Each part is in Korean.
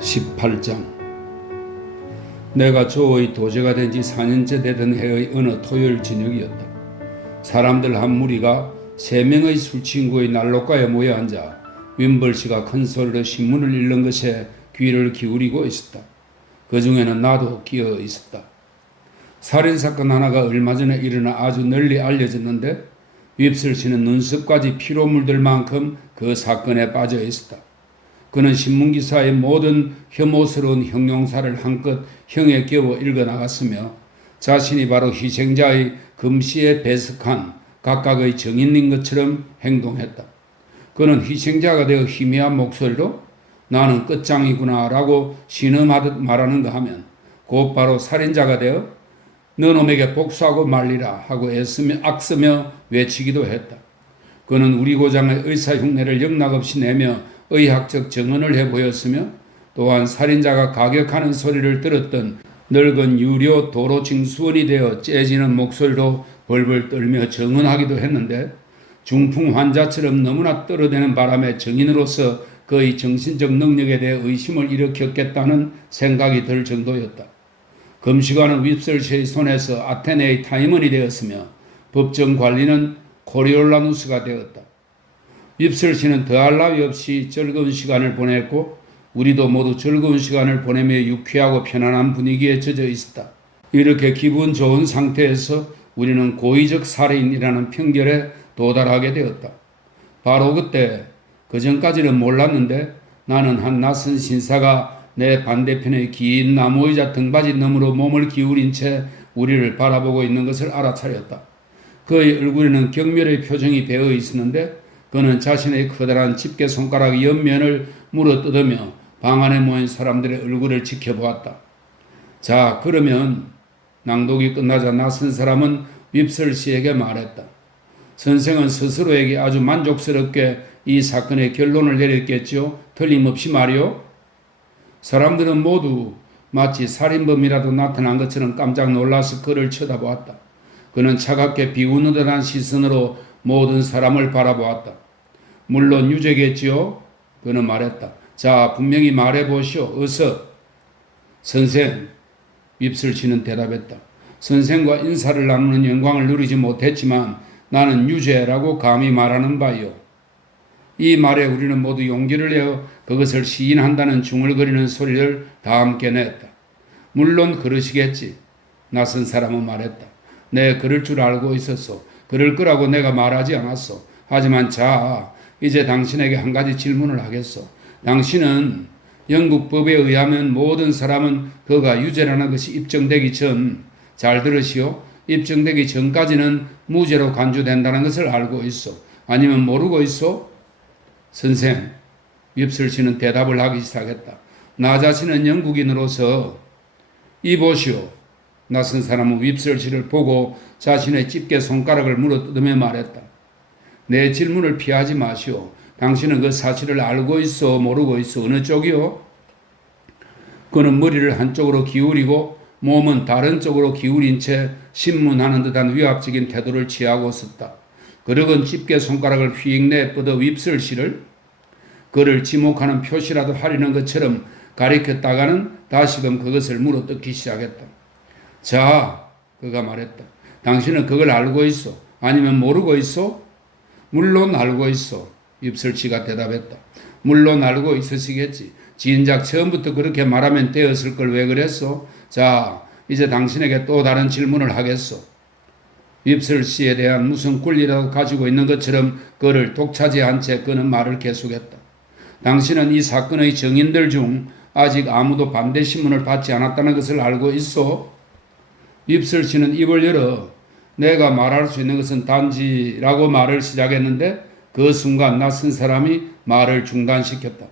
18장. 내가 조의 도제가 된 지 4년째 되던 해의 어느 토요일 저녁이었다. 사람들 한 무리가 3명의 술친구의 난로가에 모여 앉아 윈벌씨가 큰 소리로 신문을 읽는 것에 귀를 기울이고 있었다. 그 중에는 나도 끼어 있었다. 살인사건 하나가 얼마 전에 일어나 아주 널리 알려졌는데 윕슬씨는 눈썹까지 피로 물들 만큼 그 사건에 빠져 있었다. 그는 신문기사의 모든 혐오스러운 형용사를 한껏 형에 겨워 읽어나갔으며 자신이 바로 희생자의 금시에 배석한 각각의 정인인 것처럼 행동했다. 그는 희생자가 되어 희미한 목소리로 나는 끝장이구나 라고 신음하듯 말하는가 하면 곧바로 살인자가 되어 너놈에게 복수하고 말리라 하고 악쓰며 외치기도 했다. 그는 우리 고장의 의사흉내를 영락없이 내며 의학적 정언을 해보였으며 또한 살인자가 가격하는 소리를 들었던 늙은 유료 도로 징수원이 되어 째지는 목소리로 벌벌 떨며 정언하기도 했는데 중풍 환자처럼 너무나 떨어대는 바람에 정인으로서 그의 정신적 능력에 대해 의심을 일으켰겠다는 생각이 들 정도였다. 금시관은 윕슬씨의 손에서 아테네의 타임원이 되었으며 법정 관리는 코리올라누스가 되었다. 윕슬씨는 더할 나위 없이 즐거운 시간을 보냈고 우리도 모두 즐거운 시간을 보내며 유쾌하고 편안한 분위기에 젖어 있었다. 이렇게 기분 좋은 상태에서 우리는 고의적 살인이라는 편결에 도달하게 되었다. 바로 그때 그전까지는 몰랐는데 나는 한 낯선 신사가 내 반대편의 긴 나무의자 등받이 너머로 몸을 기울인 채 우리를 바라보고 있는 것을 알아차렸다. 그의 얼굴에는 경멸의 표정이 배어 있었는데 그는 자신의 커다란 집게 손가락 옆면을 물어뜯으며 방 안에 모인 사람들의 얼굴을 지켜보았다. 자, 그러면 낭독이 끝나자 낯선 사람은 윕슬씨에게 말했다. 선생은 스스로에게 아주 만족스럽게 이 사건의 결론을 내렸겠죠. 틀림없이 말이요. 사람들은 모두 마치 살인범이라도 나타난 것처럼 깜짝 놀라서 그를 쳐다보았다. 그는 차갑게 비웃는 듯한 시선으로 모든 사람을 바라보았다. 물론 유죄겠지요? 그는 말했다. 자, 분명히 말해보시오. 어서. 선생, 윕슬씨는 대답했다. 선생과 인사를 나누는 영광을 누리지 못했지만 나는 유죄라고 감히 말하는 바요. 이 말에 우리는 모두 용기를 내어 그것을 시인한다는 중얼거리는 소리를 다 함께 냈다. 물론 그러시겠지. 낯선 사람은 말했다. 네, 그럴 줄 알고 있었소. 그럴 거라고 내가 말하지 않았소. 하지만 자, 이제 당신에게 한 가지 질문을 하겠소. 당신은 영국 법에 의하면 모든 사람은 그가 유죄라는 것이 입증되기 전, 잘 들으시오. 입증되기 전까지는 무죄로 간주된다는 것을 알고 있소. 아니면 모르고 있소? 선생, 윕슬씨는 대답을 하기 시작했다. 나 자신은 영국인으로서 이보시오. 낯선 사람은 윕슬씨를 보고 자신의 집게 손가락을 물어뜯으며 말했다. 내 질문을 피하지 마시오. 당신은 그 사실을 알고 있어, 모르고 있어? 어느 쪽이요? 그는 머리를 한쪽으로 기울이고 몸은 다른 쪽으로 기울인 채 신문하는 듯한 위압적인 태도를 취하고 있었다. 그러곤 집게 손가락을 휙 내뻗어 윕슬씨를 그를 지목하는 표시라도 하려는 것처럼 가리켰다가는 다시금 그것을 물어뜯기 시작했다. 자, 그가 말했다. 당신은 그걸 알고 있어? 아니면 모르고 있어? 물론 알고 있어. 윕슬씨가 대답했다. 물론 알고 있으시겠지. 진작 처음부터 그렇게 말하면 되었을 걸 왜 그랬어? 자, 이제 당신에게 또 다른 질문을 하겠소. 윕슬씨에 대한 무슨 권리라도 가지고 있는 것처럼 그를 독차지한 채 그는 말을 계속했다. 당신은 이 사건의 증인들 중 아직 아무도 반대 신문을 받지 않았다는 것을 알고 있어? 윕슬씨는 입을 열어 내가 말할 수 있는 것은 단지라고 말을 시작했는데 그 순간 낯선 사람이 말을 중단시켰다.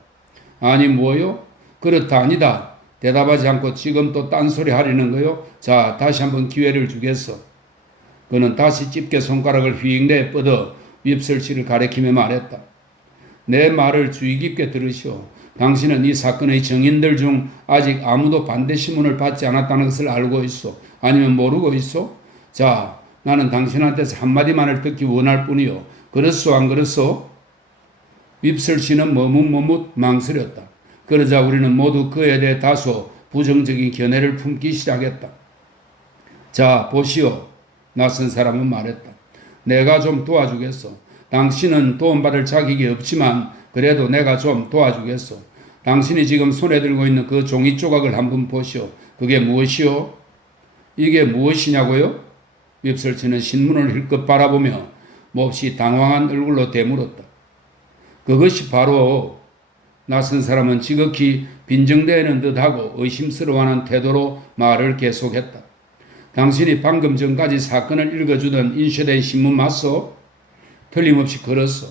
아니 뭐요? 그렇다 아니다. 대답하지 않고 지금 또 딴소리 하려는 거요? 자, 다시 한번 기회를 주겠어. 그는 다시 집게 손가락을 휙 내뻗어 윕슬씨를 가리키며 말했다. 내 말을 주의 깊게 들으시오. 당신은 이 사건의 증인들 중 아직 아무도 반대 신문을 받지 않았다는 것을 알고 있어. 아니면 모르고 있어? 자, 나는 당신한테서 한마디만을 듣기 원할 뿐이요. 그렇소 안 그렇소? 윕슬씨는 머뭇머뭇 망설였다. 그러자 우리는 모두 그에 대해 다소 부정적인 견해를 품기 시작했다. 자, 보시오. 낯선 사람은 말했다. 내가 좀 도와주겠소. 당신은 도움받을 자격이 없지만 그래도 내가 좀 도와주겠소. 당신이 지금 손에 들고 있는 그 종이 조각을 한번 보시오. 그게 무엇이오? 이게 무엇이냐고요? 윕설치는 신문을 힐끗 바라보며 몹시 당황한 얼굴로 되물었다. 그것이 바로. 낯선 사람은 지극히 빈정대는 듯하고 의심스러워하는 태도로 말을 계속했다. 당신이 방금 전까지 사건을 읽어주던 인쇄된 신문 맞소? 틀림없이 그렇소.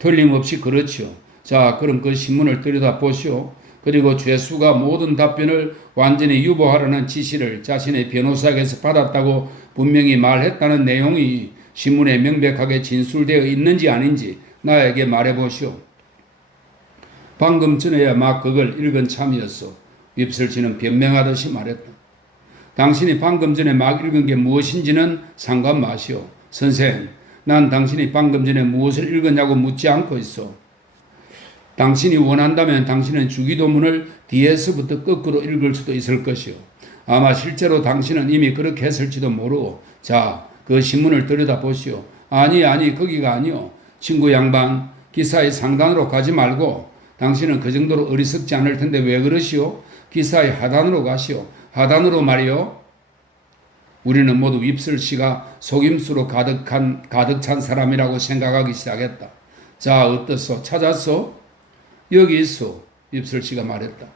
틀림없이 그렇지요. 자, 그럼 그 신문을 들여다보시오. 그리고 죄수가 모든 답변을 완전히 유보하라는 지시를 자신의 변호사에게서 받았다고 분명히 말했다는 내용이 신문에 명백하게 진술되어 있는지 아닌지 나에게 말해보시오. 방금 전에야 막 그걸 읽은 참이었소. 윕설치는 변명하듯이 말했다. 당신이 방금 전에 막 읽은 게 무엇인지는 상관 마시오. 선생, 난 당신이 방금 전에 무엇을 읽었냐고 묻지 않고 있어. 당신이 원한다면 당신은 주기도문을 뒤에서부터 거꾸로 읽을 수도 있을 것이오. 아마 실제로 당신은 이미 그렇게 했을지도 모르고. 자, 그 신문을 들여다보시오. 아니, 거기가 아니오. 친구 양반, 기사의 상단으로 가지 말고 당신은 그 정도로 어리석지 않을 텐데 왜 그러시오? 기사의 하단으로 가시오. 하단으로 말이오. 우리는 모두 윕설씨가 속임수로 가득 찬 사람이라고 생각하기 시작했다. 자, 어떻소? 찾았소? 여기 있소. 윕설씨가 말했다.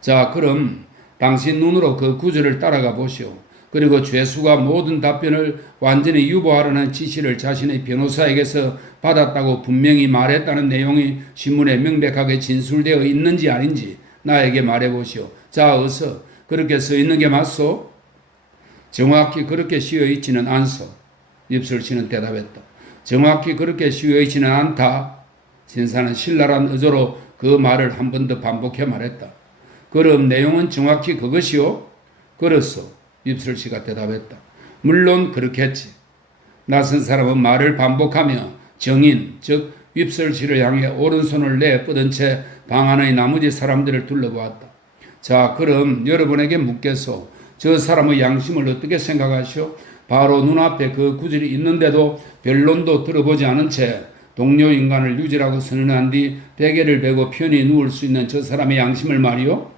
자, 그럼 당신 눈으로 그 구절을 따라가 보시오. 그리고 죄수가 모든 답변을 완전히 유보하라는 지시를 자신의 변호사에게서 받았다고 분명히 말했다는 내용이 신문에 명백하게 진술되어 있는지 아닌지 나에게 말해보시오. 자, 어서. 그렇게 써 있는 게 맞소? 정확히 그렇게 씌어 있지는 않소. 윕설씨는 대답했다. 정확히 그렇게 씌어 있지는 않다. 신사는 신랄한 의도로 그 말을 한 번 더 반복해 말했다. 그럼 내용은 정확히 그것이요? 그렇소. 윕설씨가 대답했다. 물론 그렇겠지. 낯선 사람은 말을 반복하며 정인, 즉 윕설씨를 향해 오른손을 내뻗은 채 방 안의 나머지 사람들을 둘러보았다. 자, 그럼 여러분에게 묻겠소. 저 사람의 양심을 어떻게 생각하시오? 바로 눈앞에 그 구절이 있는데도 변론도 들어보지 않은 채 동료 인간을 유지라고 선언한 뒤 베개를 베고 편히 누울 수 있는 저 사람의 양심을 말이요?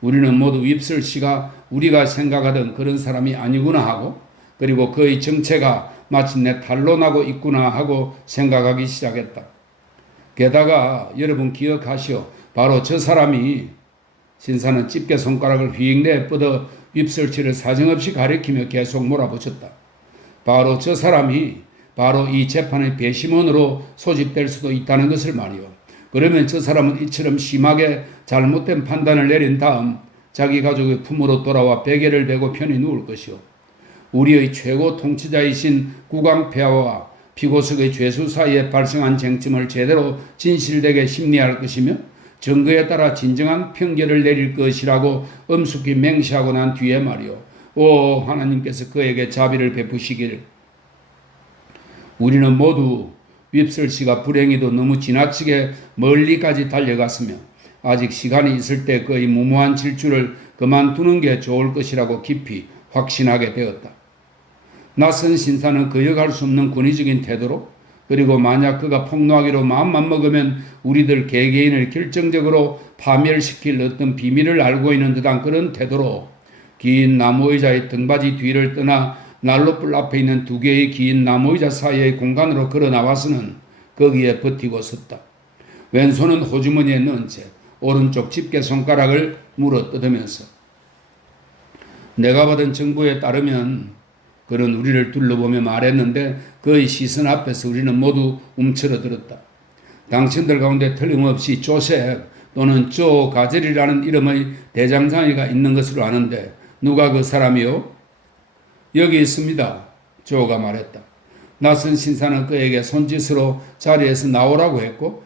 우리는 모두 윕설씨가 우리가 생각하던 그런 사람이 아니구나 하고, 그리고 그의 정체가 마침내 탄로나고 있구나 하고 생각하기 시작했다. 게다가 여러분 기억하시오. 바로 저 사람이. 신사는 집게 손가락을 휙 내뻗어 윕설씨를 사정없이 가리키며 계속 몰아붙였다. 바로 저 사람이 바로 이 재판의 배심원으로 소집될 수도 있다는 것을 말이오. 그러면 저 사람은 이처럼 심하게 잘못된 판단을 내린 다음 자기 가족의 품으로 돌아와 베개를 베고 편히 누울 것이오. 우리의 최고 통치자이신 국왕폐하와 피고석의 죄수 사이에 발생한 쟁점을 제대로 진실되게 심리할 것이며 증거에 따라 진정한 평결을 내릴 것이라고 엄숙히 맹시하고 난 뒤에 말이오. 오 하나님께서 그에게 자비를 베푸시길. 우리는 모두 윕설씨가 불행히도 너무 지나치게 멀리까지 달려갔으며 아직 시간이 있을 때 그의 무모한 질주를 그만두는 게 좋을 것이라고 깊이 확신하게 되었다. 낯선 신사는 거역할 수 없는 권위적인 태도로, 그리고 만약 그가 폭로하기로 마음만 먹으면 우리들 개개인을 결정적으로 파멸시킬 어떤 비밀을 알고 있는 듯한 그런 태도로 긴 나무의자의 등받이 뒤를 떠나 난로불 앞에 있는 두 개의 긴 나무의자 사이의 공간으로 걸어 나와서는 거기에 버티고 섰다. 왼손은 호주머니에 넣은 채 오른쪽 집게 손가락을 물어 뜯으면서. 내가 받은 정보에 따르면 그는 우리를 둘러보며 말했는데 그의 시선 앞에서 우리는 모두 움츠러들었다. 당신들 가운데 틀림없이 조셉 또는 조 가젤이라는 이름의 대장장이가 있는 것으로 아는데 누가 그 사람이요? 여기 있습니다. 조가 말했다. 낯선 신사는 그에게 손짓으로 자리에서 나오라고 했고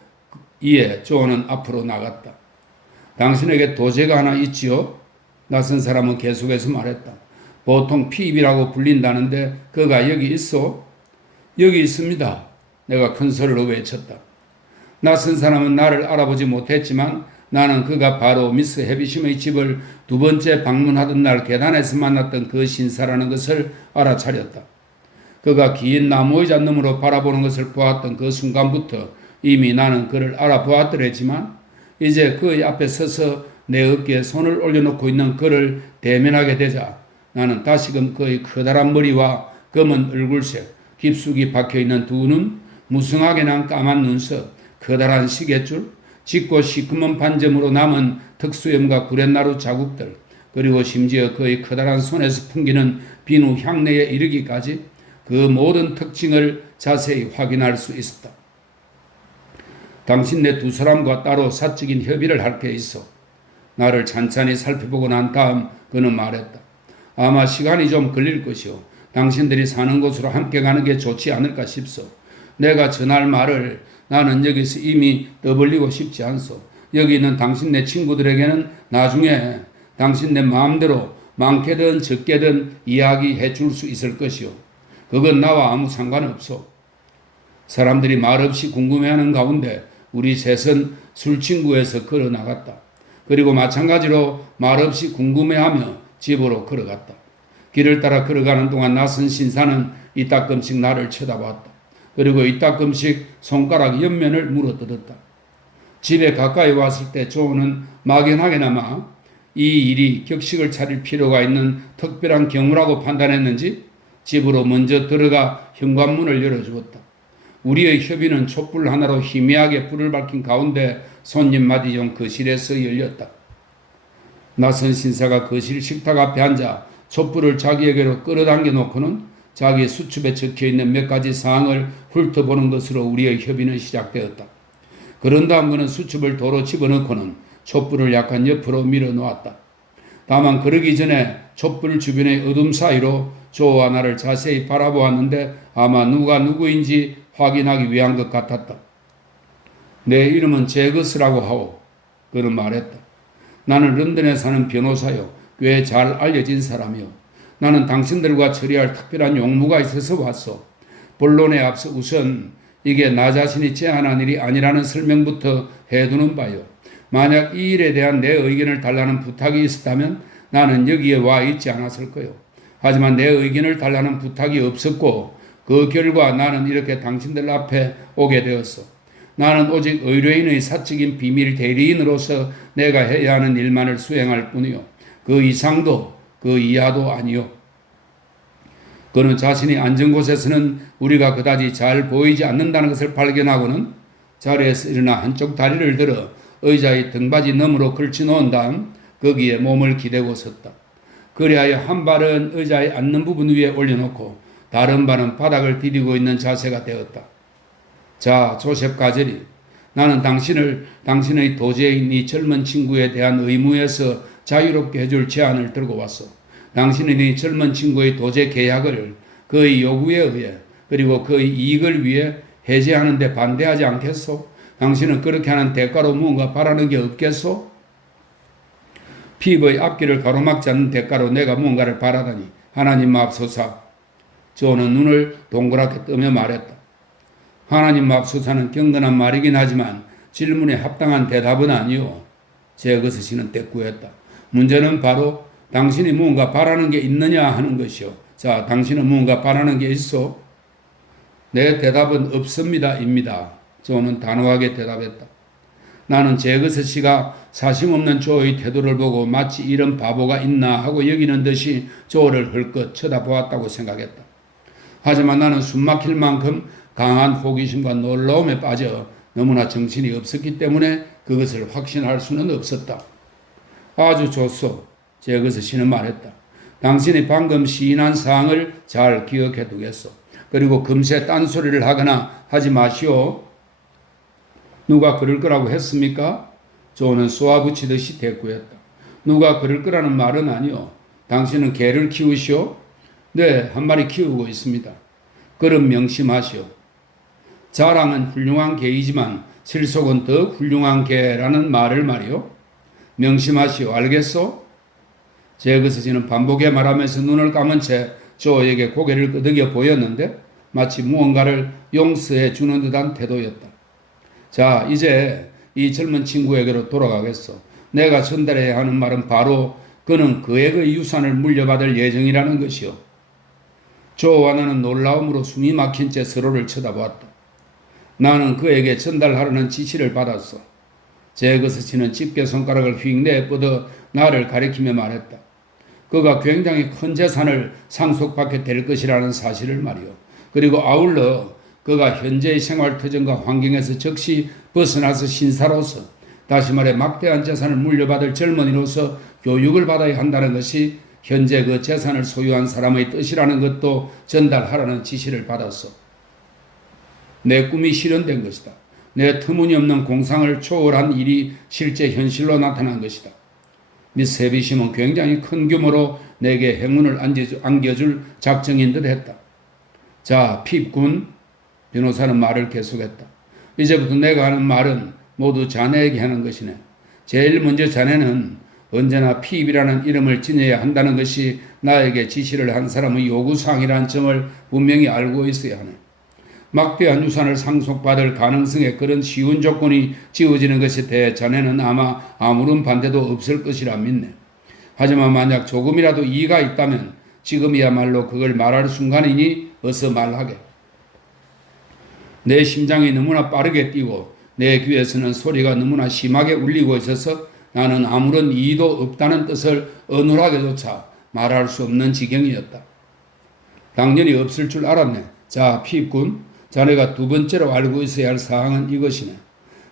이에 조는 앞으로 나갔다. 당신에게 도제가 하나 있지요? 낯선 사람은 계속해서 말했다. 보통 피입이라고 불린다는데 그가 여기 있어? 여기 있습니다. 내가 큰 소리로 외쳤다. 낯선 사람은 나를 알아보지 못했지만 나는 그가 바로 미스 해비심의 집을 두 번째 방문하던 날 계단에서 만났던 그 신사라는 것을 알아차렸다. 그가 긴 나무의자 너머로 바라보는 것을 보았던 그 순간부터 이미 나는 그를 알아보았더랬지만 이제 그의 앞에 서서 내 어깨에 손을 올려놓고 있는 그를 대면하게 되자 나는 다시금 그의 커다란 머리와 검은 얼굴색, 깊숙이 박혀있는 두 눈, 무성하게 난 까만 눈썹, 커다란 시계줄, 짙고 시커먼 반점으로 남은 특수염과 구렛나루 자국들, 그리고 심지어 그의 커다란 손에서 풍기는 비누 향내에 이르기까지 그 모든 특징을 자세히 확인할 수 있었다. 당신 네 두 사람과 따로 사적인 협의를 할 게 있어. 나를 찬찬히 살펴보고 난 다음 그는 말했다. 아마 시간이 좀 걸릴 것이오. 당신들이 사는 곳으로 함께 가는 게 좋지 않을까 싶소. 내가 전할 말을 나는 여기서 이미 떠벌리고 싶지 않소. 여기 있는 당신네 친구들에게는 나중에 당신네 마음대로 많게든 적게든 이야기해 줄 수 있을 것이오. 그건 나와 아무 상관없소. 사람들이 말없이 궁금해하는 가운데 우리 셋은 술친구에서 걸어 나갔다. 그리고 마찬가지로 말없이 궁금해하며 집으로 걸어갔다. 길을 따라 걸어가는 동안 낯선 신사는 이따금씩 나를 쳐다봤다. 그리고 이따금씩 손가락 옆면을 물어뜯었다. 집에 가까이 왔을 때 조은은 막연하게나마 이 일이 격식을 차릴 필요가 있는 특별한 경우라고 판단했는지 집으로 먼저 들어가 현관문을 열어주었다. 우리의 협의는 촛불 하나로 희미하게 불을 밝힌 가운데 손님 맞이용 거실에서 열렸다. 낯선 신사가 거실 식탁 앞에 앉아 촛불을 자기에게로 끌어당겨 놓고는 자기 수첩에 적혀있는 몇 가지 사항을 훑어보는 것으로 우리의 협의는 시작되었다. 그런 다음 그는 수첩을 도로 집어넣고는 촛불을 약간 옆으로 밀어 놓았다. 다만 그러기 전에 촛불 주변의 어둠 사이로 조와 나를 자세히 바라보았는데 아마 누가 누구인지 확인하기 위한 것 같았다. 내 이름은 제거스라고 하오. 그는 말했다. 나는 런던에 사는 변호사요. 꽤 잘 알려진 사람이요. 나는 당신들과 처리할 특별한 용무가 있어서 왔소. 본론에 앞서 우선 이게 나 자신이 제안한 일이 아니라는 설명부터 해두는 바요. 만약 이 일에 대한 내 의견을 달라는 부탁이 있었다면 나는 여기에 와 있지 않았을 거요. 하지만 내 의견을 달라는 부탁이 없었고 그 결과 나는 이렇게 당신들 앞에 오게 되었어. 나는 오직 의뢰인의 사적인 비밀 대리인으로서 내가 해야 하는 일만을 수행할 뿐이요. 그 이상도 그 이하도 아니요. 그는 자신이 앉은 곳에서는 우리가 그다지 잘 보이지 않는다는 것을 발견하고는 자리에서 일어나 한쪽 다리를 들어 의자의 등받이 너머로 걸쳐놓은 다음 거기에 몸을 기대고 섰다. 그리하여 한 발은 의자의 앉는 부분 위에 올려놓고 다른 발은 바닥을 디디고 있는 자세가 되었다. 자, 조셉 가젤이, 나는 당신의 도제인 이 젊은 친구에 대한 의무에서 자유롭게 해줄 제안을 들고 왔어. 당신은 이 젊은 친구의 도제 계약을 그의 요구에 의해 그리고 그의 이익을 위해 해제하는 데 반대하지 않겠소? 당신은 그렇게 하는 대가로 무언가 바라는 게 없겠소? 피부의 앞길을 가로막지 않는 대가로 내가 무언가를 바라다니 하나님 맙소사. 저는 눈을 동그랗게 뜨며 말했다. 하나님 맙소사는 경건한 말이긴 하지만 질문에 합당한 대답은 아니요. 제거스씨는 대꾸했다. 문제는 바로 당신이 무언가 바라는 게 있느냐 하는 것이요. 자, 당신은 무언가 바라는 게 있어? 내 대답은 없습니다. 입니다. 조는 단호하게 대답했다. 나는 제거스 씨가 사심없는 조의 태도를 보고 마치 이런 바보가 있나 하고 여기는 듯이 조를 헐끗 쳐다보았다고 생각했다. 하지만 나는 숨막힐 만큼 강한 호기심과 놀라움에 빠져 너무나 정신이 없었기 때문에 그것을 확신할 수는 없었다. 아주 좋소. 제거스 씨는 말했다. 당신이 방금 시인한 사항을 잘 기억해 두겠소. 그리고 금세 딴소리를 하거나 하지 마시오. 누가 그럴 거라고 했습니까? 조는 쏘아붙이듯이 대꾸했다. 누가 그럴 거라는 말은 아니오. 당신은 개를 키우시오? 네, 한 마리 키우고 있습니다. 그럼 명심하시오. 자랑은 훌륭한 개이지만 실속은 더 훌륭한 개라는 말을 말이오. 명심하시오. 알겠소? 제거스지는 반복해 말하면서 눈을 감은 채 조에게 고개를 끄덕여 보였는데 마치 무언가를 용서해 주는 듯한 태도였다. 자, 이제 이 젊은 친구에게로 돌아가겠소. 내가 전달해야 하는 말은 바로 그는 그에게 유산을 물려받을 예정이라는 것이요. 조와 나는 놀라움으로 숨이 막힌 채 서로를 쳐다보았다. 나는 그에게 전달하라는 지시를 받았어. 제거스치는 집게 손가락을 휙 내뻗어 나를 가리키며 말했다. 그가 굉장히 큰 재산을 상속받게 될 것이라는 사실을 말이요. 그리고 아울러 그가 현재의 생활 터전과 환경에서 즉시 벗어나서 신사로서, 다시 말해 막대한 재산을 물려받을 젊은이로서 교육을 받아야 한다는 것이 현재 그 재산을 소유한 사람의 뜻이라는 것도 전달하라는 지시를 받았어. 내 꿈이 실현된 것이다. 내 터무니없는 공상을 초월한 일이 실제 현실로 나타난 것이다. 미스 헤비심은 굉장히 큰 규모로 내게 행운을 안겨줄 작정인 듯 했다. 자, 핍군 변호사는 말을 계속했다. 이제부터 내가 하는 말은 모두 자네에게 하는 것이네. 제일 먼저 자네는 언제나 핍이라는 이름을 지녀야 한다는 것이 나에게 지시를 한 사람의 요구사항이라는 점을 분명히 알고 있어야 하네. 막대한 유산을 상속받을 가능성에 그런 쉬운 조건이 지어지는 것에 대해 자네는 아마 아무런 반대도 없을 것이라 믿네. 하지만 만약 조금이라도 이의가 있다면 지금이야말로 그걸 말할 순간이니 어서 말하게. 내 심장이 너무나 빠르게 뛰고 내 귀에서는 소리가 너무나 심하게 울리고 있어서 나는 아무런 이의도 없다는 뜻을 어눌하게조차 말할 수 없는 지경이었다. 당연히 없을 줄 알았네. 자, 핍군, 자네가 두 번째로 알고 있어야 할 사항은 이것이네.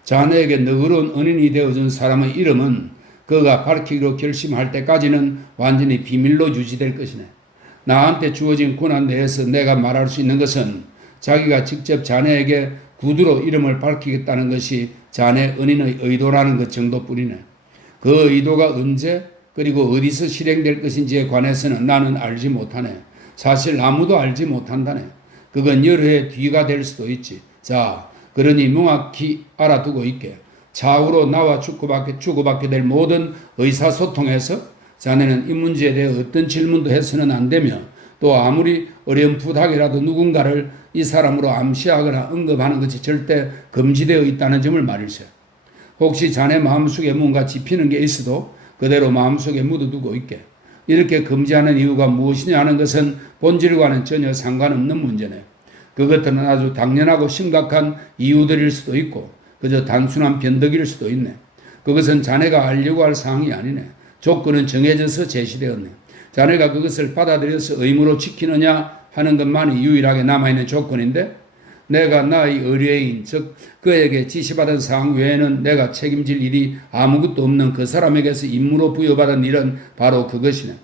자네에게 너그러운 은인이 되어준 사람의 이름은 그가 밝히기로 결심할 때까지는 완전히 비밀로 유지될 것이네. 나한테 주어진 권한 내에서 내가 말할 수 있는 것은 자기가 직접 자네에게 구두로 이름을 밝히겠다는 것이 자네 은인의 의도라는 것 정도뿐이네. 그 의도가 언제 그리고 어디서 실행될 것인지에 관해서는 나는 알지 못하네. 사실 아무도 알지 못한다네. 그건 여러 해 뒤가 될 수도 있지. 자, 그러니 명확히 알아두고 있게. 차후로 나와 주고받게 될 모든 의사소통에서 자네는 이 문제에 대해 어떤 질문도 해서는 안 되며 또 아무리 어렴풋하게라도 누군가를 이 사람으로 암시하거나 언급하는 것이 절대 금지되어 있다는 점을 말일세. 혹시 자네 마음속에 뭔가 짚히는 게 있어도 그대로 마음속에 묻어두고 있게. 이렇게 금지하는 이유가 무엇이냐 하는 것은 본질과는 전혀 상관없는 문제네. 그것들은 아주 당연하고 심각한 이유들일 수도 있고 그저 단순한 변덕일 수도 있네. 그것은 자네가 알려고 할 사항이 아니네. 조건은 정해져서 제시되었네. 자네가 그것을 받아들여서 의무로 지키느냐 하는 것만이 유일하게 남아있는 조건인데 내가 나의 의뢰인, 즉 그에게 지시받은 사항 외에는 내가 책임질 일이 아무것도 없는 그 사람에게서 임무로 부여받은 일은 바로 그것이네.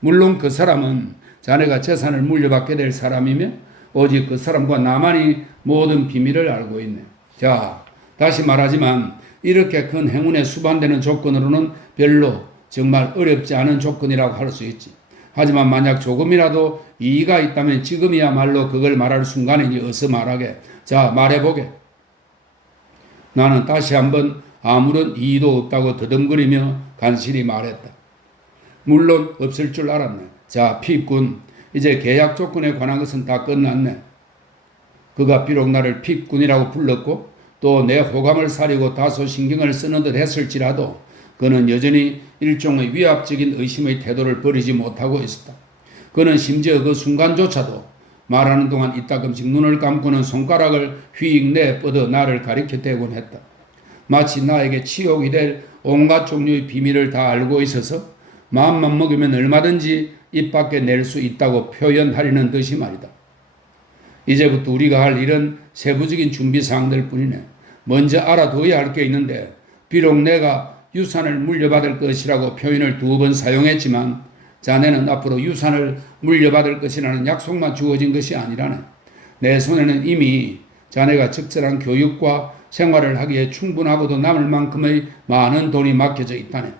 물론 그 사람은 자네가 재산을 물려받게 될 사람이며 오직 그 사람과 나만이 모든 비밀을 알고 있네. 자, 다시 말하지만 이렇게 큰 행운에 수반되는 조건으로는 별로 정말 어렵지 않은 조건이라고 할 수 있지. 하지만 만약 조금이라도 이의가 있다면 지금이야말로 그걸 말할 순간이니 어서 말하게. 자, 말해보게. 나는 다시 한번 아무런 이의도 없다고 더듬거리며 간신히 말했다. 물론 없을 줄 알았네. 자, 핍군, 이제 계약 조건에 관한 것은 다 끝났네. 그가 비록 나를 핍군이라고 불렀고 또 내 호감을 사리고 다소 신경을 쓰는 듯 했을지라도 그는 여전히 일종의 위압적인 의심의 태도를 버리지 못하고 있었다. 그는 심지어 그 순간조차도 말하는 동안 이따금씩 눈을 감고는 손가락을 휙 내뻗어 나를 가리켜대곤 했다. 마치 나에게 치욕이 될 온갖 종류의 비밀을 다 알고 있어서 마음만 먹으면 얼마든지 입 밖에 낼 수 있다고 표현하려는 듯이 말이다. 이제부터 우리가 할 일은 세부적인 준비사항들 뿐이네. 먼저 알아둬야 할 게 있는데 비록 내가 유산을 물려받을 것이라고 표현을 2번 사용했지만 자네는 앞으로 유산을 물려받을 것이라는 약속만 주어진 것이 아니라네. 내 손에는 이미 자네가 적절한 교육과 생활을 하기에 충분하고도 남을 만큼의 많은 돈이 맡겨져 있다네.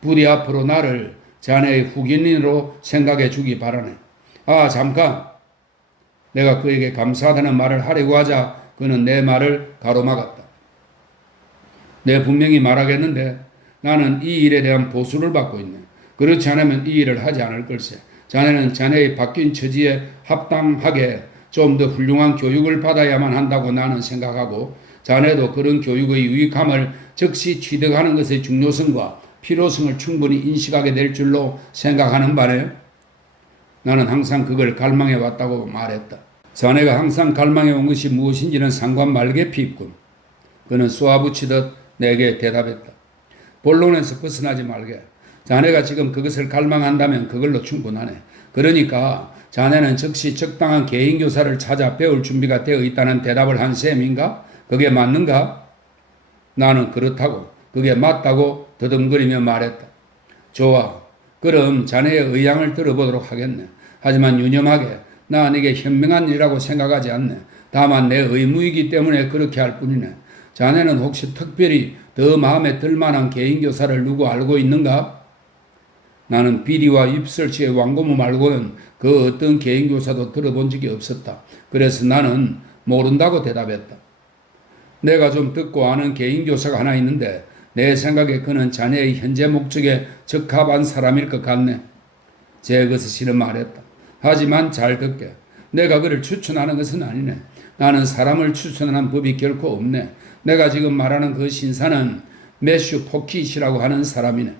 부디 앞으로 나를 자네의 후견인으로 생각해 주기 바라네. 아, 잠깐. 내가 그에게 감사하다는 말을 하려고 하자 그는 내 말을 가로막았다. 내 분명히 말하겠는데 나는 이 일에 대한 보수를 받고 있네. 그렇지 않으면 이 일을 하지 않을 걸세. 자네는 자네의 바뀐 처지에 합당하게 좀 더 훌륭한 교육을 받아야만 한다고 나는 생각하고 자네도 그런 교육의 유익함을 즉시 취득하는 것의 중요성과 필요성을 충분히 인식하게 될 줄로 생각하는 바네요. 나는 항상 그걸 갈망해 왔다고 말했다. 자네가 항상 갈망해 온 것이 무엇인지는 상관 말게 피입군. 그는 쏘아붙이듯 내게 대답했다. 본론에서 벗어나지 말게. 자네가 지금 그것을 갈망한다면 그걸로 충분하네. 그러니까 자네는 즉시 적당한 개인교사를 찾아 배울 준비가 되어 있다는 대답을 한 셈인가? 그게 맞는가? 나는 그렇다고, 그게 맞다고 더듬거리며 말했다. 좋아. 그럼 자네의 의향을 들어보도록 하겠네. 하지만 유념하게 나 이게 현명한 일이라고 생각하지 않네. 다만 내 의무이기 때문에 그렇게 할 뿐이네. 자네는 혹시 특별히 더 마음에 들만한 개인교사를 누구 알고 있는가? 나는 비리와 입설치의 왕고모 말고는 그 어떤 개인교사도 들어본 적이 없었다. 그래서 나는 모른다고 대답했다. 내가 좀 듣고 아는 개인교사가 하나 있는데 내 생각에 그는 자네의 현재 목적에 적합한 사람일 것 같네. 제거스 씨는 말했다. 하지만 잘 듣게. 내가 그를 추천하는 것은 아니네. 나는 사람을 추천하는 법이 결코 없네. 내가 지금 말하는 그 신사는 매슈 포킷이라고 하는 사람이네.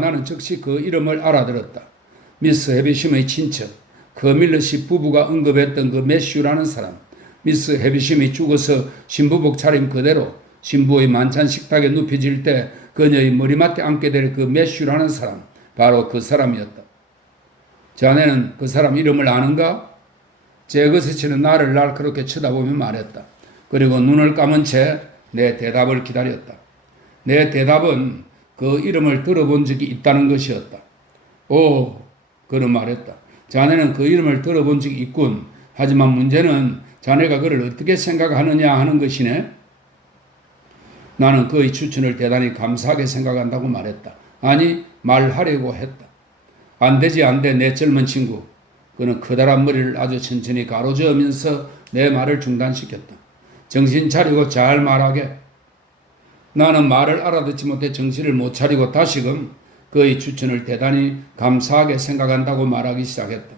나는 즉시 그 이름을 알아들었다. 미스 해비심의 친척, 커밀러 씨 부부가 언급했던 그 매슈라는 사람. 미스 해비심이 죽어서 신부복 차림 그대로 신부의 만찬 식탁에 눕혀질 때 그녀의 머리맡에 앉게 될 그 매슈라는 사람, 바로 그 사람이었다. 자네는 그 사람 이름을 아는가? 제거스치는 나를 날카롭게 쳐다보며 말했다. 그리고 눈을 감은 채 내 대답을 기다렸다. 내 대답은 그 이름을 들어본 적이 있다는 것이었다. 오, 그는 말했다. 자네는 그 이름을 들어본 적이 있군. 하지만 문제는 자네가 그를 어떻게 생각하느냐 하는 것이네. 나는 그의 추천을 대단히 감사하게 생각한다고 말했다. 아니, 말하려고 했다. 안 되지, 안 돼, 내 젊은 친구. 그는 커다란 머리를 아주 천천히 가로저으면서 내 말을 중단시켰다. 정신 차리고 잘 말하게. 나는 말을 알아듣지 못해 정신을 못 차리고 다시금 그의 추천을 대단히 감사하게 생각한다고 말하기 시작했다.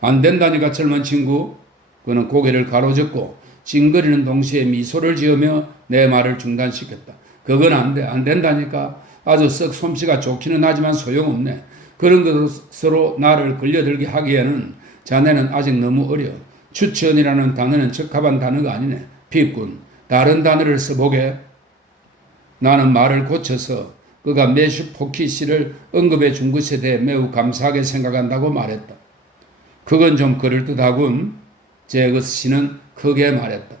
안 된다니까 젊은 친구. 그는 고개를 가로젓고 찡그리는 동시에 미소를 지으며 내 말을 중단시켰다. 그건 안 돼. 안 된다니까. 아주 썩 솜씨가 좋기는 하지만 소용없네. 그런 것으로 나를 걸려들게 하기에는 자네는 아직 너무 어려. 추천이라는 단어는 적합한 단어가 아니네. 피군. 다른 단어를 써보게. 나는 말을 고쳐서 그가 매슈 포키 씨를 언급해 준 것에 대해 매우 감사하게 생각한다고 말했다. 그건 좀 그럴듯하군. 제거스 씨는 크게 말했다.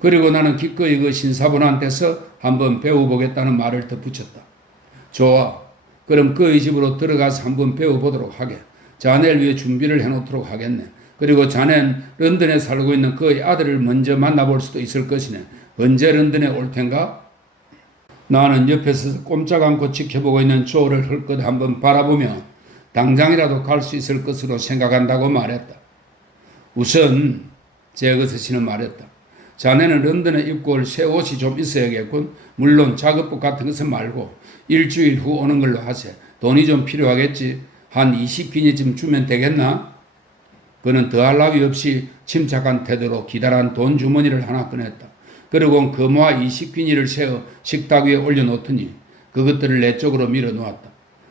그리고 나는 기꺼이 그 신사분한테서 한번 배워보겠다는 말을 덧붙였다. 좋아. 그럼 그의 집으로 들어가서 한번 배워보도록 하게. 자네를 위해 준비를 해놓도록 하겠네. 그리고 자넨 런던에 살고 있는 그의 아들을 먼저 만나볼 수도 있을 것이네. 언제 런던에 올 텐가? 나는 옆에서 꼼짝 않고 지켜보고 있는 조를 헐끗 한번 바라보며 당장이라도 갈 수 있을 것으로 생각한다고 말했다. 우선 제거스 씨는 말했다. 자네는 런던에 입고 올 새 옷이 좀 있어야겠군. 물론 작업복 같은 것은 말고 일주일 후 오는 걸로 하세. 돈이 좀 필요하겠지. 한 20기니쯤 주면 되겠나? 그는 더할 나위 없이 침착한 태도로 기다란 돈 주머니를 하나 꺼냈다. 그리고 금화 20기니를 세어 식탁 위에 올려놓더니 그것들을 내 쪽으로 밀어놓았다.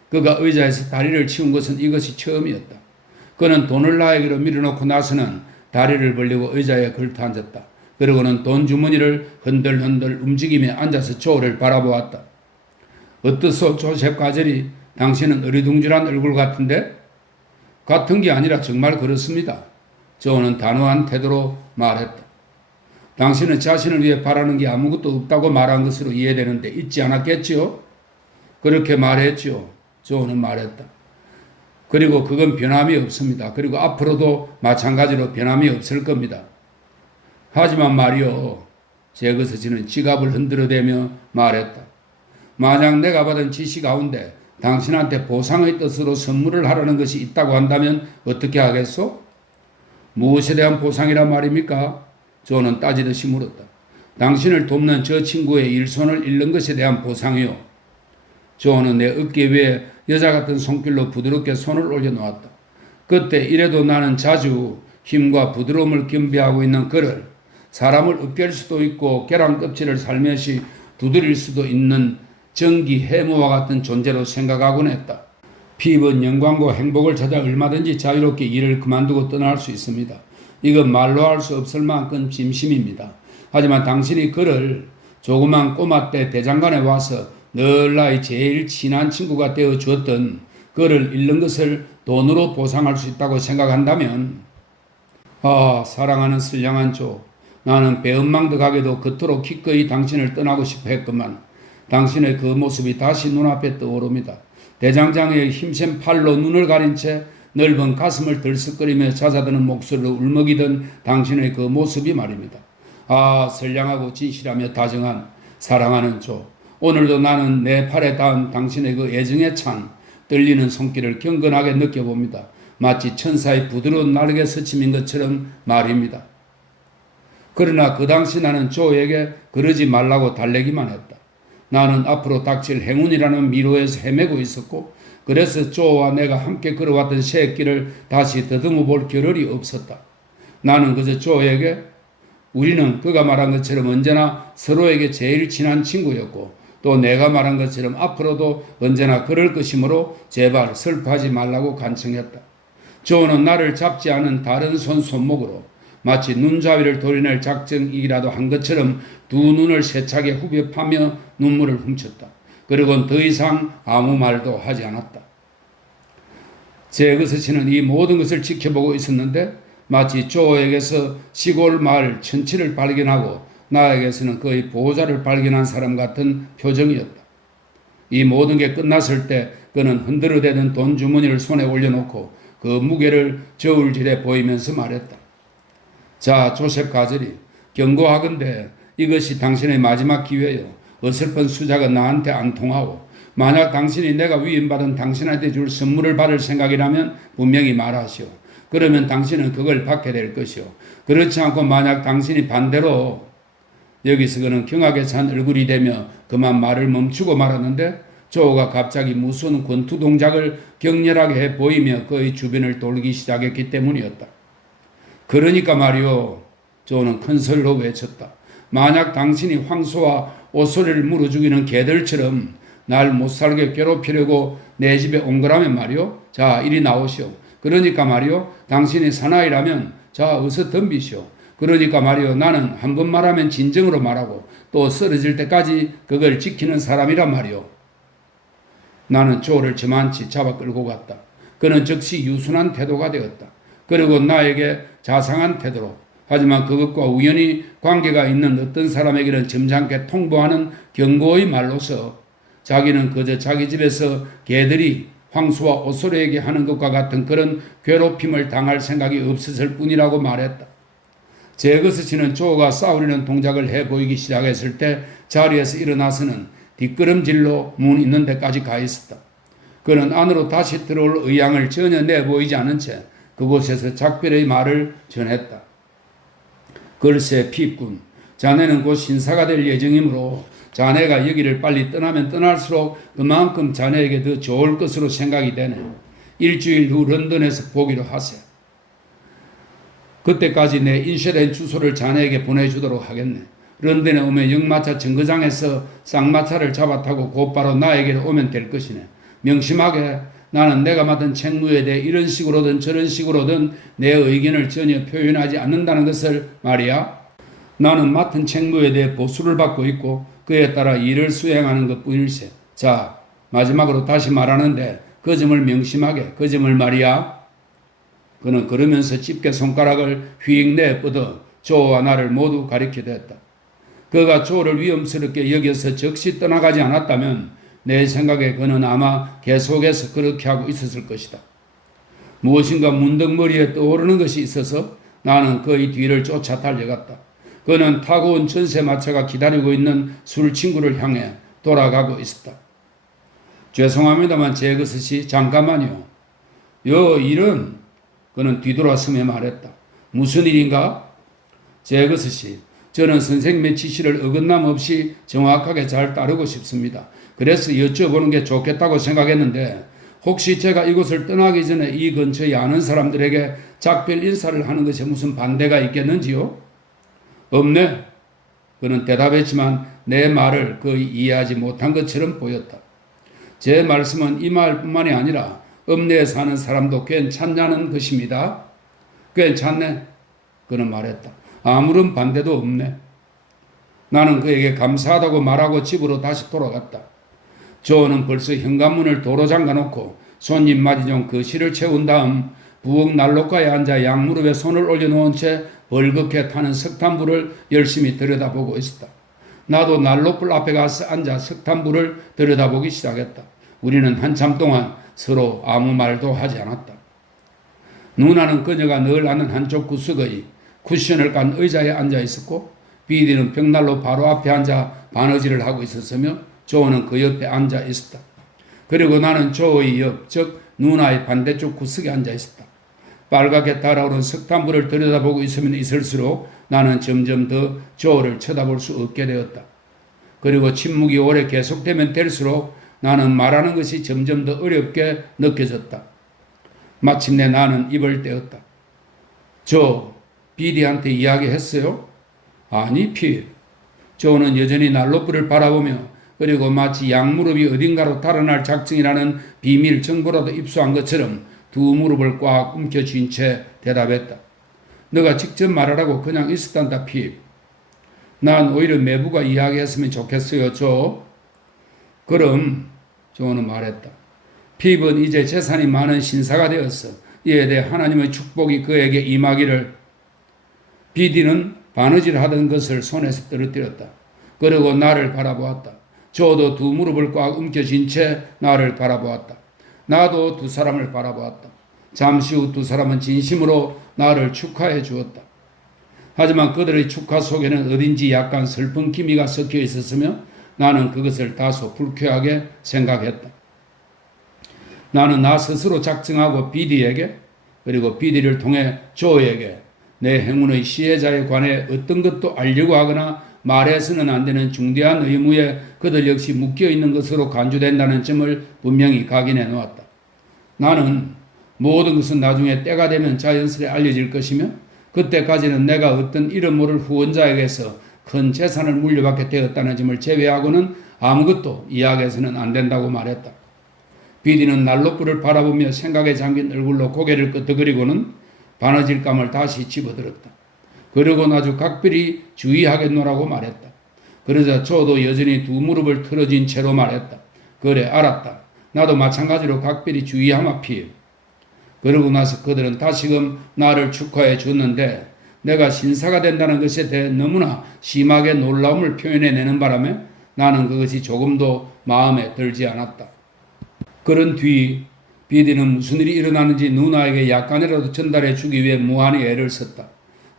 그가 의자에서 다리를 치운 것은 이것이 처음이었다. 그는 돈을 나에게로 밀어놓고 나서는 다리를 벌리고 의자에 걸터앉았다. 그리고는 돈 주머니를 흔들흔들 움직이며 앉아서 조를 바라보았다. 어떠소 조셉 가젤이? 당신은 어리둥절한 얼굴 같은데? 같은 게 아니라 정말 그렇습니다. 조는 단호한 태도로 말했다. 당신은 자신을 위해 바라는 게 아무것도 없다고 말한 것으로 이해되는데 잊지 않았겠지요? 그렇게 말했지요. 조는 말했다. 그리고 그건 변함이 없습니다. 그리고 앞으로도 마찬가지로 변함이 없을 겁니다. 하지만 말이요. 제거스지는 지갑을 흔들어대며 말했다. 만약 내가 받은 지시 가운데 당신한테 보상의 뜻으로 선물을 하라는 것이 있다고 한다면 어떻게 하겠소? 무엇에 대한 보상이란 말입니까? 조는 따지듯이 물었다. 당신을 돕는 저 친구의 일손을 잃는 것에 대한 보상이요. 조는 내 어깨 위에 여자 같은 손길로 부드럽게 손을 올려놓았다. 그때 이래도 나는 자주 힘과 부드러움을 겸비하고 있는 그를 사람을 으깰 수도 있고 계란 껍질을 살며시 두드릴 수도 있는 전기 해무와 같은 존재로 생각하곤 했다. 피입은 영광과 행복을 찾아 얼마든지 자유롭게 일을 그만두고 떠날 수 있습니다. 이건 말로 할 수 없을 만큼 진심입니다. 하지만 당신이 그를 조그만 꼬마 때 대장간에 와서 늘 나의 제일 친한 친구가 되어 주었던 그를 잃는 것을 돈으로 보상할 수 있다고 생각한다면, 사랑하는 선량한 조, 나는 배은망덕하게도 그토록 기꺼이 당신을 떠나고 싶어 했건만 당신의 그 모습이 다시 눈앞에 떠오릅니다. 대장장의 힘센 팔로 눈을 가린 채 넓은 가슴을 들썩거리며 잦아드는 목소리로 울먹이던 당신의 그 모습이 말입니다. 선량하고 진실하며 다정한 사랑하는 조, 오늘도 나는 내 팔에 닿은 당신의 그 애정에 찬 떨리는 손길을 경건하게 느껴봅니다. 마치 천사의 부드러운 날개 스침인 것처럼 말입니다. 그러나 그 당시 나는 조에게 그러지 말라고 달래기만 했다. 나는 앞으로 닥칠 행운이라는 미로에서 헤매고 있었고, 그래서 조와 내가 함께 걸어왔던 새길을 다시 더듬어 볼 겨를이 없었다. 나는 그저 조에게 우리는 그가 말한 것처럼 언제나 서로에게 제일 친한 친구였고, 또 내가 말한 것처럼 앞으로도 언제나 그럴 것이므로 제발 슬퍼하지 말라고 간청했다. 조는 나를 잡지 않은 다른 손목으로 마치 눈자위를 도려낼 작정이라도 한 것처럼 두 눈을 세차게 후벼 파며 눈물을 훔쳤다. 그리고는 더 이상 아무 말도 하지 않았다. 제그스씨는 이 모든 것을 지켜보고 있었는데 마치 조에게서 시골 마을 천치를 발견하고 나에게서는 그의 보호자를 발견한 사람 같은 표정이었다. 이 모든 게 끝났을 때 그는 흔들어대던 돈 주머니를 손에 올려놓고 그 무게를 저울질해 보이면서 말했다. 자, 조셉 가젤이, 경고하건대 이것이 당신의 마지막 기회요. 어설픈 수작은 나한테 안 통하고, 만약 당신이 내가 위임받은 당신한테 줄 선물을 받을 생각이라면 분명히 말하시오. 그러면 당신은 그걸 받게 될 것이오. 그렇지 않고 만약 당신이 반대로, 여기서 그는 경악에 찬 얼굴이 되며 그만 말을 멈추고 말았는데 조가 갑자기 무서운 권투 동작을 격렬하게 해 보이며 그의 주변을 돌기 시작했기 때문이었다. 그러니까 말이오, 조는 큰 소리로 외쳤다. 만약 당신이 황소와 오소리를 물어 죽이는 개들처럼 날 못살게 괴롭히려고 내 집에 온 거라면 말이오, 자, 이리 나오시오. 그러니까 말이오, 당신이 사나이라면 자, 어서 덤비시오. 그러니까 말이오, 나는 한 번 말하면 진정으로 말하고 또 쓰러질 때까지 그걸 지키는 사람이란 말이오. 나는 조를 저만치 잡아 끌고 갔다. 그는 즉시 유순한 태도가 되었다. 그리고 나에게 자상한 태도로, 하지만 그것과 우연히 관계가 있는 어떤 사람에게는 점잖게 통보하는 경고의 말로서 자기는 그저 자기 집에서 개들이 황소와 오소리에게 하는 것과 같은 그런 괴롭힘을 당할 생각이 없었을 뿐이라고 말했다. 제거스치는 조가 싸우려는 동작을 해 보이기 시작했을 때 자리에서 일어나서는 뒷걸음질로 문 있는 데까지 가 있었다. 그는 안으로 다시 들어올 의향을 전혀 내보이지 않은 채 그곳에서 작별의 말을 전했다. 글쎄 피군, 자네는 곧 신사가 될 예정이므로 자네가 여기를 빨리 떠나면 떠날수록 그만큼 자네에게 더 좋을 것으로 생각이 되네. 일주일 후 런던에서 보기로 하세. 그때까지 내 인쇄된 주소를 자네에게 보내주도록 하겠네. 런던에 오면 역마차 정거장에서 쌍마차를 잡아타고 곧바로 나에게로 오면 될 것이네. 명심하게, 나는 내가 맡은 책무에 대해 이런 식으로든 저런 식으로든 내 의견을 전혀 표현하지 않는다는 것을 말이야. 나는 맡은 책무에 대해 보수를 받고 있고 그에 따라 일을 수행하는 것뿐일세. 자, 마지막으로 다시 말하는데 그 점을 명심하게, 그 점을 말이야. 그는 그러면서 집게 손가락을 휙 내뻗어 조와 나를 모두 가리켜 대었다. 그가 조를 위험스럽게 여겨서 즉시 떠나가지 않았다면 내 생각에 그는 아마 계속해서 그렇게 하고 있었을 것이다. 무엇인가 문득 머리에 떠오르는 것이 있어서 나는 그의 뒤를 쫓아 달려갔다. 그는 타고 온 전세마차가 기다리고 있는 술 친구를 향해 돌아가고 있었다. 죄송합니다만 제그스씨, 잠깐만요. 요 일은, 그는 뒤돌아서며 말했다. 무슨 일인가? 제그스씨, 저는 선생님의 지시를 어긋남 없이 정확하게 잘 따르고 싶습니다. 그래서 여쭤보는 게 좋겠다고 생각했는데 혹시 제가 이곳을 떠나기 전에 이 근처에 아는 사람들에게 작별 인사를 하는 것에 무슨 반대가 있겠는지요? 없네. 그는 대답했지만 내 말을 거의 이해하지 못한 것처럼 보였다. 제 말씀은 이 말뿐만이 아니라 읍내에 사는 사람도 괜찮냐는 것입니다. 괜찮네. 그는 말했다. 아무런 반대도 없네. 나는 그에게 감사하다고 말하고 집으로 다시 돌아갔다. 조는 벌써 현관문을 도로 잠가놓고 손님 맞이 좀 거실을 채운 다음 부엌 난로가에 앉아 양무릎에 손을 올려놓은 채 벌겋게 타는 석탄불을 열심히 들여다보고 있었다. 나도 난로불 앞에 가서 앉아 석탄불을 들여다보기 시작했다. 우리는 한참 동안 서로 아무 말도 하지 않았다. 누나는 그녀가 늘 앉는 한쪽 구석의 쿠션을 깐 의자에 앉아 있었고 비디는 벽난로 바로 앞에 앉아 바느질을 하고 있었으며 조는 그 옆에 앉아 있었다. 그리고 나는 조의 옆, 즉 누나의 반대쪽 구석에 앉아 있었다. 빨갛게 달아오른 석탄불을 들여다보고 있으면 있을수록 나는 점점 더 조를 쳐다볼 수 없게 되었다. 그리고 침묵이 오래 계속되면 될수록 나는 말하는 것이 점점 더 어렵게 느껴졌다. 마침내 나는 입을 떼었다. 조, 비디한테 이야기했어요? 아니, 피. 조는 여전히 난로불을 바라보며 그리고 마치 양무릎이 어딘가로 달아날 작정이라는 비밀 정보라도 입수한 것처럼 두 무릎을 꽉 움켜쥔 채 대답했다. 너가 직접 말하라고 그냥 있었단다, 피. 난 오히려 매부가 이야기했으면 좋겠어요, 조. 그럼, 조는 말했다. 핍은 이제 재산이 많은 신사가 되었어. 이에 대해 하나님의 축복이 그에게 임하기를. 비디는 바느질 하던 것을 손에서 떨어뜨렸다. 그리고 나를 바라보았다. 조도 두 무릎을 꽉 움켜쥔 채 나를 바라보았다. 나도 두 사람을 바라보았다. 잠시 후 두 사람은 진심으로 나를 축하해 주었다. 하지만 그들의 축하 속에는 어딘지 약간 슬픈 기미가 섞여 있었으며 나는 그것을 다소 불쾌하게 생각했다. 나는 나 스스로 작정하고 비디에게 그리고 비디를 통해 조에게 내 행운의 시혜자에 관해 어떤 것도 알려고 하거나 말해서는 안 되는 중대한 의무에 그들 역시 묶여있는 것으로 간주된다는 점을 분명히 각인해 놓았다. 나는 모든 것은 나중에 때가 되면 자연스레 알려질 것이며 그때까지는 내가 어떤 이름 모를 후원자에게서 큰 재산을 물려받게 되었다는 점을 제외하고는 아무것도 이야기해서는 안 된다고 말했다. 비디는 난로불을 바라보며 생각에 잠긴 얼굴로 고개를 끄덕거리고는 바느질감을 다시 집어들었다. 그러고 아주 각별히 주의하겠노라고 말했다. 그러자 조도 여전히 두 무릎을 틀어진 채로 말했다. 그래, 알았다. 나도 마찬가지로 각별히 주의하마, 피. 그러고 나서 그들은 다시금 나를 축하해 줬는데 내가 신사가 된다는 것에 대해 너무나 심하게 놀라움을 표현해내는 바람에 나는 그것이 조금도 마음에 들지 않았다. 그런 뒤 비디는 무슨 일이 일어나는지 누나에게 약간이라도 전달해 주기 위해 무한히 애를 썼다.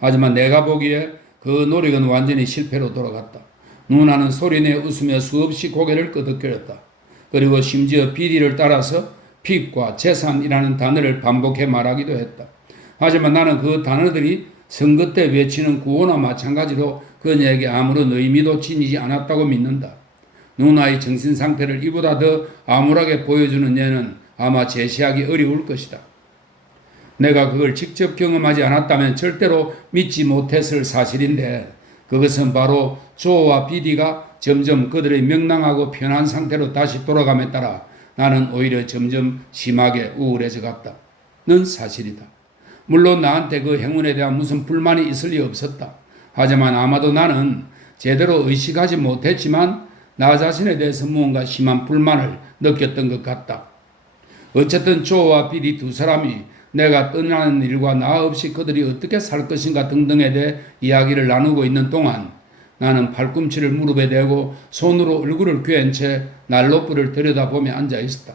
하지만 내가 보기에 그 노력은 완전히 실패로 돌아갔다. 누나는 소리내 웃으며 수없이 고개를 끄덕거렸다. 그리고 심지어 비디를 따라서 핍과 재산이라는 단어를 반복해 말하기도 했다. 하지만 나는 그 단어들이 선거 때 외치는 구호나 마찬가지로 그녀에게 아무런 의미도 지니지 않았다고 믿는다. 누나의 정신 상태를 이보다 더 암울하게 보여주는 예는 아마 제시하기 어려울 것이다. 내가 그걸 직접 경험하지 않았다면 절대로 믿지 못했을 사실인데 그것은 바로 조와 비디가 점점 그들의 명랑하고 편한 상태로 다시 돌아감에 따라 나는 오히려 점점 심하게 우울해져 갔다는 사실이다. 물론 나한테 그 행운에 대한 무슨 불만이 있을 리 없었다. 하지만 아마도 나는 제대로 의식하지 못했지만 나 자신에 대해서 무언가 심한 불만을 느꼈던 것 같다. 어쨌든 조와 비디 두 사람이 내가 떠나는 일과 나 없이 그들이 어떻게 살 것인가 등등에 대해 이야기를 나누고 있는 동안 나는 팔꿈치를 무릎에 대고 손으로 얼굴을 괴한 채 난로불을 들여다보며 앉아 있었다.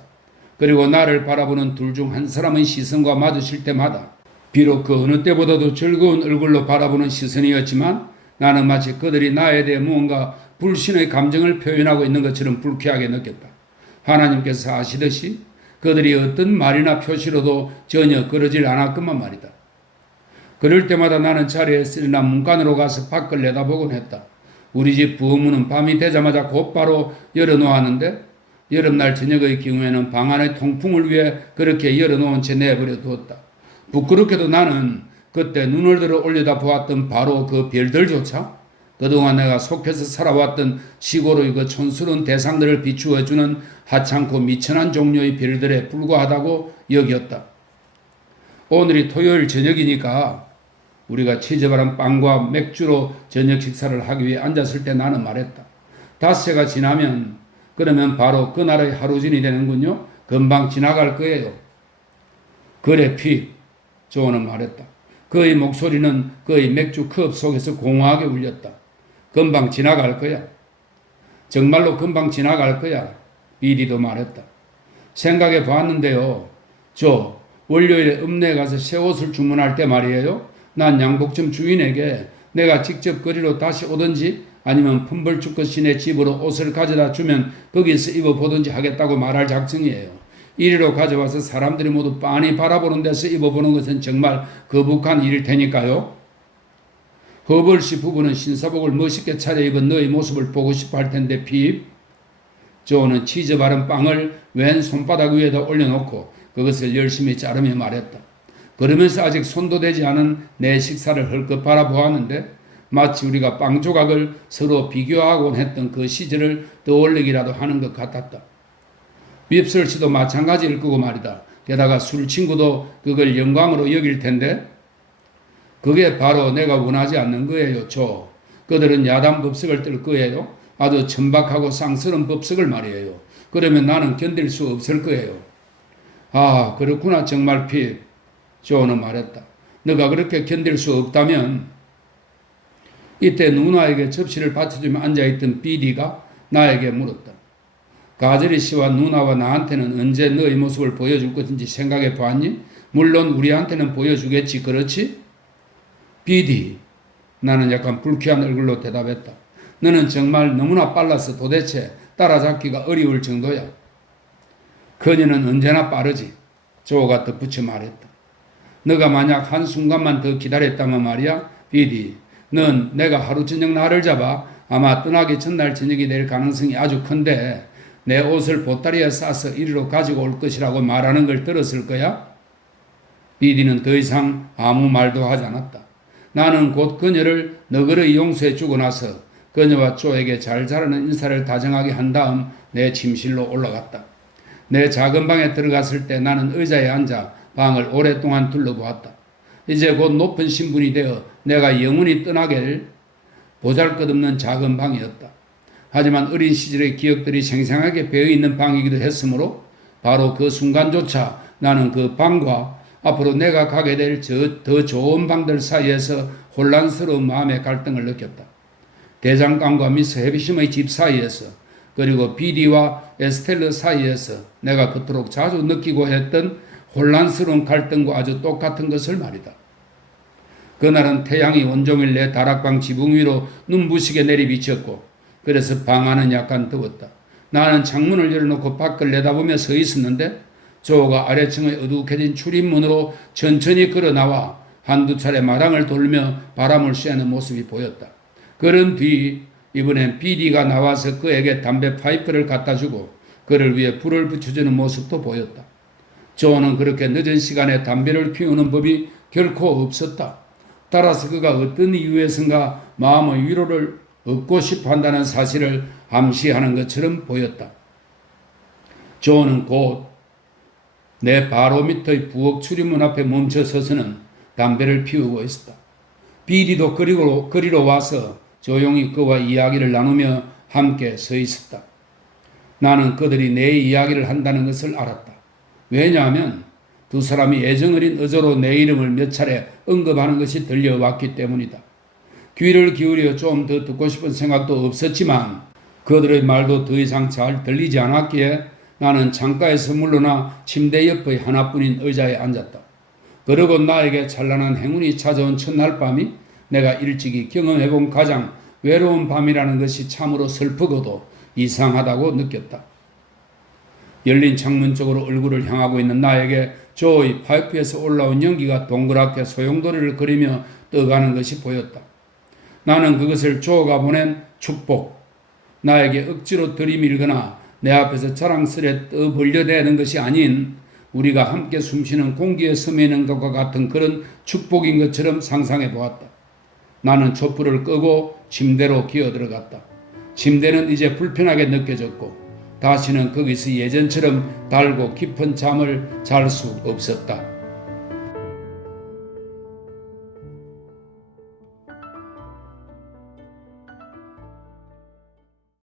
그리고 나를 바라보는 둘 중 한 사람의 시선과 마주칠 때마다 비록 그 어느 때보다도 즐거운 얼굴로 바라보는 시선이었지만 나는 마치 그들이 나에 대해 무언가 불신의 감정을 표현하고 있는 것처럼 불쾌하게 느꼈다. 하나님께서 아시듯이 그들이 어떤 말이나 표시로도 전혀 그러질 않았건만 말이다. 그럴 때마다 나는 자리에서 일어나 문간으로 가서 밖을 내다보곤 했다. 우리 집 부엌문은 밤이 되자마자 곧바로 열어놓았는데 여름날 저녁의 경우에는 방 안의 통풍을 위해 그렇게 열어놓은 채 내버려 두었다. 부끄럽게도 나는 그때 눈을 들어 올려다 보았던 바로 그 별들조차 그동안 내가 속해서 살아왔던 시골의 그 촌스러운 대상들을 비추어주는 하찮고 미천한 종류의 별들에 불과하다고 여겼다. 오늘이 토요일 저녁이니까 우리가 치즈바람 빵과 맥주로 저녁 식사를 하기 위해 앉았을 때 나는 말했다. 닷새가 지나면 그러면 바로 그날의 하루진이 되는군요. 금방 지나갈 거예요. 그래 피. 조언은 말했다. 그의 목소리는 그의 맥주 컵 속에서 공허하게 울렸다. 금방 지나갈 거야. 정말로 금방 지나갈 거야. 비디도 말했다. 생각해 보았는데요. 저 월요일에 읍내에 가서 새 옷을 주문할 때 말이에요. 난 양복점 주인에게 내가 직접 거리로 다시 오든지 아니면 품벌주껏 시내 집으로 옷을 가져다 주면 거기서 입어보든지 하겠다고 말할 작정이에요. 이리로 가져와서 사람들이 모두 빤히 바라보는 데서 입어보는 것은 정말 거북한 일일 테니까요. 허벌씨 부부는 신사복을 멋있게 차려입은 너의 모습을 보고 싶어 할 텐데 핍. 조는 치즈 바른 빵을 왼 손바닥 위에다 올려놓고 그것을 열심히 자르며 말했다. 그러면서 아직 손도 되지 않은 내 식사를 헐끗 바라보았는데 마치 우리가 빵 조각을 서로 비교하곤 했던 그 시절을 떠올리기라도 하는 것 같았다. 밉설씨도 마찬가지일 거고 말이다. 게다가 술 친구도 그걸 영광으로 여길 텐데 그게 바로 내가 원하지 않는 거예요. 그들은 야단 법석을 뜰 거예요. 아주 천박하고 쌍스러운 법석을 말이에요. 그러면 나는 견딜 수 없을 거예요. 아 그렇구나 정말 핍. 조는 말했다. 너가 그렇게 견딜 수 없다면 이때 누나에게 접시를 받쳐주며 앉아있던 비디가 나에게 물었다. 가젤리 씨와 누나와 나한테는 언제 너의 모습을 보여줄 것인지 생각해 보았니? 물론 우리한테는 보여주겠지, 그렇지? 비디, 나는 약간 불쾌한 얼굴로 대답했다. 너는 정말 너무나 빨라서 도대체 따라잡기가 어려울 정도야. 그녀는 언제나 빠르지. 조가 덧붙여 말했다. 너가 만약 한순간만 더 기다렸다면 말이야, 비디. 넌 내가 하루 저녁 날을 잡아 아마 떠나기 전날 저녁이 될 가능성이 아주 큰데 내 옷을 보따리에 싸서 이리로 가지고 올 것이라고 말하는 걸 들었을 거야? 비디는 더 이상 아무 말도 하지 않았다. 나는 곧 그녀를 너그러이 용서해 주고 나서 그녀와 조에게 잘 자라는 인사를 다정하게 한 다음 내 침실로 올라갔다. 내 작은 방에 들어갔을 때 나는 의자에 앉아 방을 오랫동안 둘러보았다. 이제 곧 높은 신분이 되어 내가 영원히 떠나길 보잘것없는 작은 방이었다. 하지만 어린 시절의 기억들이 생생하게 배어있는 방이기도 했으므로 바로 그 순간조차 나는 그 방과 앞으로 내가 가게 될 더 좋은 방들 사이에서 혼란스러운 마음의 갈등을 느꼈다. 대장간과 미스 해비심의 집 사이에서 그리고 비디와 에스텔러 사이에서 내가 그토록 자주 느끼고 했던 혼란스러운 갈등과 아주 똑같은 것을 말이다. 그날은 태양이 온종일 내 다락방 지붕 위로 눈부시게 내리비쳤고 그래서 방 안은 약간 더웠다. 나는 창문을 열어놓고 밖을 내다보며 서 있었는데 조가 아래층의 어둑해진 출입문으로 천천히 걸어나와 한두 차례 마당을 돌며 바람을 쐬는 모습이 보였다. 그런 뒤 이번엔 비디가 나와서 그에게 담배 파이프를 갖다주고 그를 위해 불을 붙여주는 모습도 보였다. 조는 그렇게 늦은 시간에 담배를 피우는 법이 결코 없었다. 따라서 그가 어떤 이유에선가 마음의 위로를 얻고 싶어 한다는 사실을 암시하는 것처럼 보였다. 조는 곧 내 바로 밑의 부엌 출입문 앞에 멈춰 서서는 담배를 피우고 있었다. 비디도 그리로 와서 조용히 그와 이야기를 나누며 함께 서 있었다. 나는 그들이 내 이야기를 한다는 것을 알았다. 왜냐하면 두 사람이 애정어린 어조로 내 이름을 몇 차례 언급하는 것이 들려왔기 때문이다. 귀를 기울여 좀 더 듣고 싶은 생각도 없었지만 그들의 말도 더 이상 잘 들리지 않았기에 나는 창가에서 물러나 침대 옆의 하나뿐인 의자에 앉았다. 그러고 나에게 찬란한 행운이 찾아온 첫날 밤이 내가 일찍이 경험해본 가장 외로운 밤이라는 것이 참으로 슬프고도 이상하다고 느꼈다. 열린 창문 쪽으로 얼굴을 향하고 있는 나에게 조의 파이프에서 올라온 연기가 동그랗게 소용돌이를 그리며 떠가는 것이 보였다. 나는 그것을 조가 보낸 축복, 나에게 억지로 들이밀거나 내 앞에서 자랑스레 떠벌려대는 것이 아닌 우리가 함께 숨쉬는 공기에 스며있는 것과 같은 그런 축복인 것처럼 상상해 보았다. 나는 촛불을 끄고 침대로 기어 들어갔다. 침대는 이제 불편하게 느껴졌고 다시는 거기서 예전처럼 달고 깊은 잠을 잘 수 없었다.